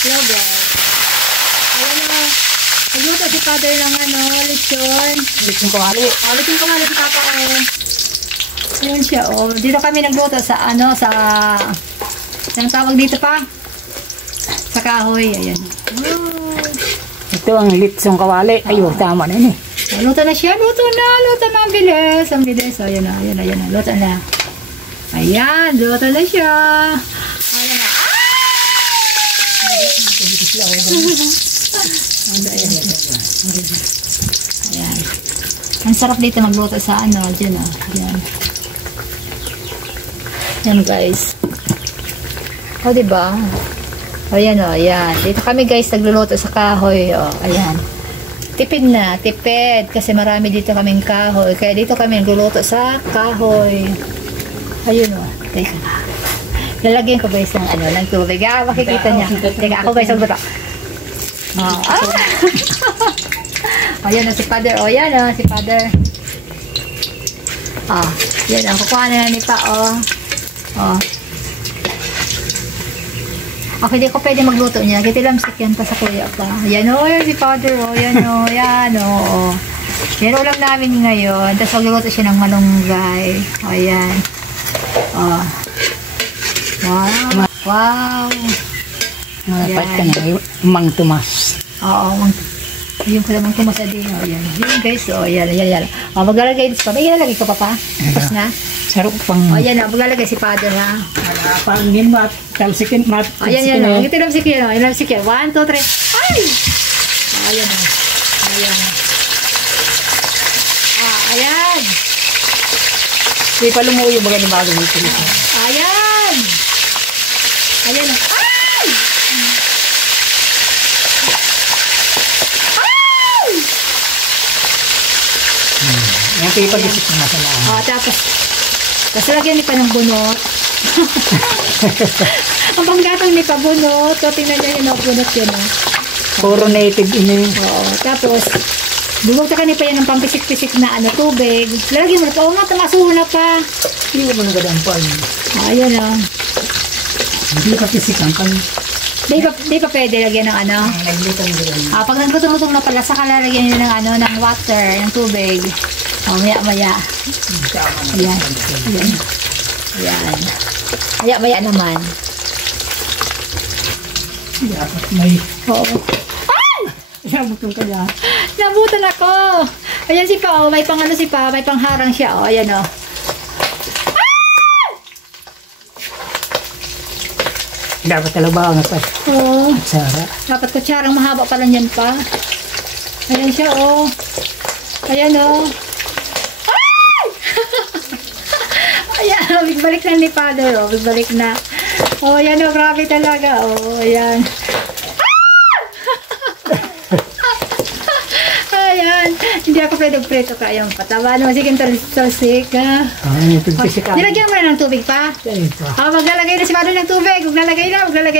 Hello guys. Ayan na. Nagluto si father ng lechon. Lechon kawali. Lechon kawali si papa ko. Ayun siya Dito kami nagluto sa ang tawag dito pa? Sa kahoy. Ayan. Ito ang lechon kawali. Ayun, tama na yun eh. Luto na siya. Luto na. Ang bilis. Ang bilis. Ayan na. Luto na. Ayan. Luto na siya. Ayan na. Ayan. Ang sarap dito magluto sa dyan Ayan. Ayan guys. Diba? Ayan ayan. Dito kami guys nagluluto sa kahoy. Ayan. Tipid kasi marami dito kaming kahoy. Kaya dito kami nagluluto sa kahoy. Ayun Teka. Lalagyan ko guys ng tubig. Makikita niya. Teka, ako guys magluto. Ayan si father. Ayan si father. Yan kukuha na ni pa Ako hindi ko pwede magluto niya. Kitilamsik yan pa sa kuya pa. Yan yan si father Yan Yan ulam namin ngayon. Tapos magluto siya ng malunggay. Ayan. Wow. Malapat ka na. Mang Tomas. Yung pala mang Tomas din. Yan guys. Yan. Maglalagay dito pa. May ilalagay ko pa. Tapos na. Sarap pang... Yan maglalagay si father ha. Pangin mat. Talsikin mat. Ayan. Ito lang sikyan. 1, 2, 3. Ay! Ayan. Ayan. Hindi pa lumuyo baga ni bago dito. Ayan. Ay! Yan kayo pag-isip na sa lahat. Tapos lagyan ni pa ng bunot. Ang panggatang ni pa bunot. Tingnan niya yun bunot yun. Puro native ini. Tapos bumugta ka ni pa yan ng pampisik-pisik na tubig. Lalagyan mo na pa. Tamasuho na pa. Hindi mo nagadampal. Ayan Hindi pa pisikan ka. Di pa pwede lagyan ng Naglutang doon. pag nagluto-lutong na pala, saka lalagyan nyo ng water, ng tubig. Maya-maya. Ayan. Maya-maya naman. Dapat may... Ay! Nabutong ka na. Nabutan ako. Ayan si pa, may may pangharang siya. Ayan Dapat talaga nga pa. Kutsara. Dapat kutsarang mahaba pala niyan pa. Ayan siya Ayan Ay! Ayan, bigbalik na ni father bigbalik na. Ayan grabe talaga ayan. Ayan, hindi ako pwede preto kayang pataba. Sige, talsik Nilagyan mo na ng tubig pa? Maglalagay na si father ng tubig. Maglalagay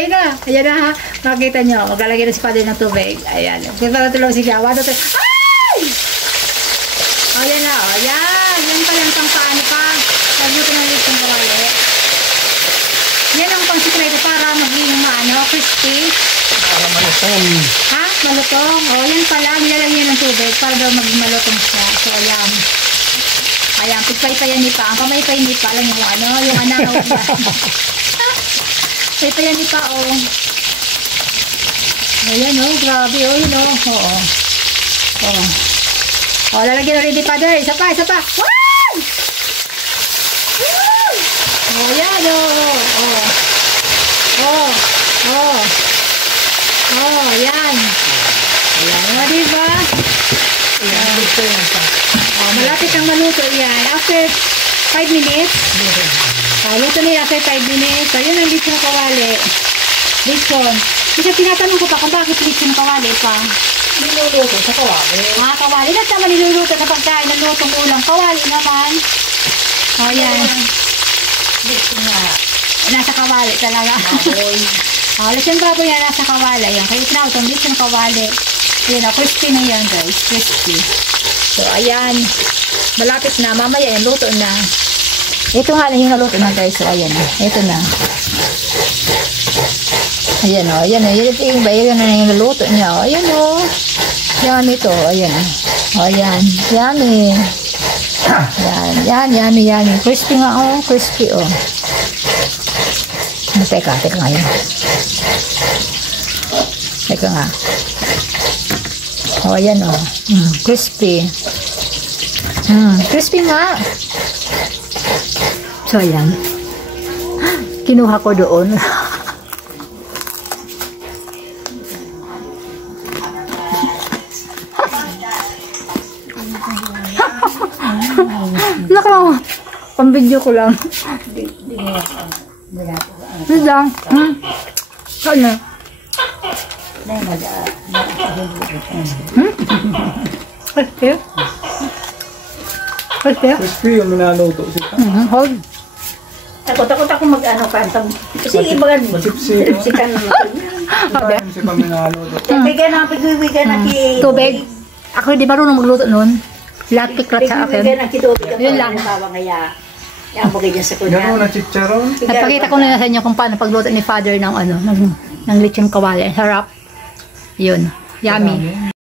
na. Ayan na makikita nyo, maglalagay na si father ng tubig. Ayan, tulong sige. Ay! Ayan na, yan pala ang pangpaano pa. Pagluto ng lechon kawali. Yan ang pang-secreto para maging crispy. Para malutong. Malutong. Yan pala. Nilalagyan ng tubig para daw maging malutong siya. So, ayan. Ayan. Pagpaypayan ni pa. Ang pamaypay ni pa. Alam niyo kung yung anahaw niya. Paypayan ni pa, Ayan, grabe, yun, lalagyan na rin ni father. Isa pa. Wow! Ayan, Ayan. Ayan, diba? Malapit ang maluto yan. After 5 minutes. Luto na after 5 minutes. Ayun ang lechon kawali. Lechon. Kasi tinatanong ko pa kung bakit lechon kawali pa. Niluluto sa kawali. Kawali. Lahat naman niluluto sa pagkain ng lutong ulang. Kawali naman. Ayan. Nasa kawali talaga. Lechon baboy yan nasa kawali. Ayan. Kaya tinawag lechon kawali. Ayan, crispy na yan guys. Crispy. So, ayan. Malapit na. Mamaya yan. Luto na. Ito nga lang yung naluto na guys. So, ayan. Ito na. Ayan o, ayan o. Yan ba? Yan na yung naluto niya o. Ayan o. Yummy to. Ayan o. O, ayan. Yummy. Yan, yummy, yummy. Crispy nga o. Crispy o. Teka nga yun. Teka nga. O, ayan o. Crispy. Crispy nga. So, ayan. Kinuha ko doon. Nako, pambidyo ko lang. Wait lang. Saan na? Crispy? Crispy? Crispy yung minaluto siya. Hold. Takot ako mag-ano ka. Kasi ibagan mo. Sipsikan naman. Marami siya pa minaluto. Bigyan na, bigyan na ki... Tubig. Ako hindi marunong magluto nun. Latik-lat sa akin. Bigyan na ki tubig. Yun lang. Kaya, yan mo ganyan sa kunya. Gano'n na chicharon. Napakita ko na sa inyo kung paano pagluto ni Father ng lechon kawali. Ang sarap. Yun. Yummy.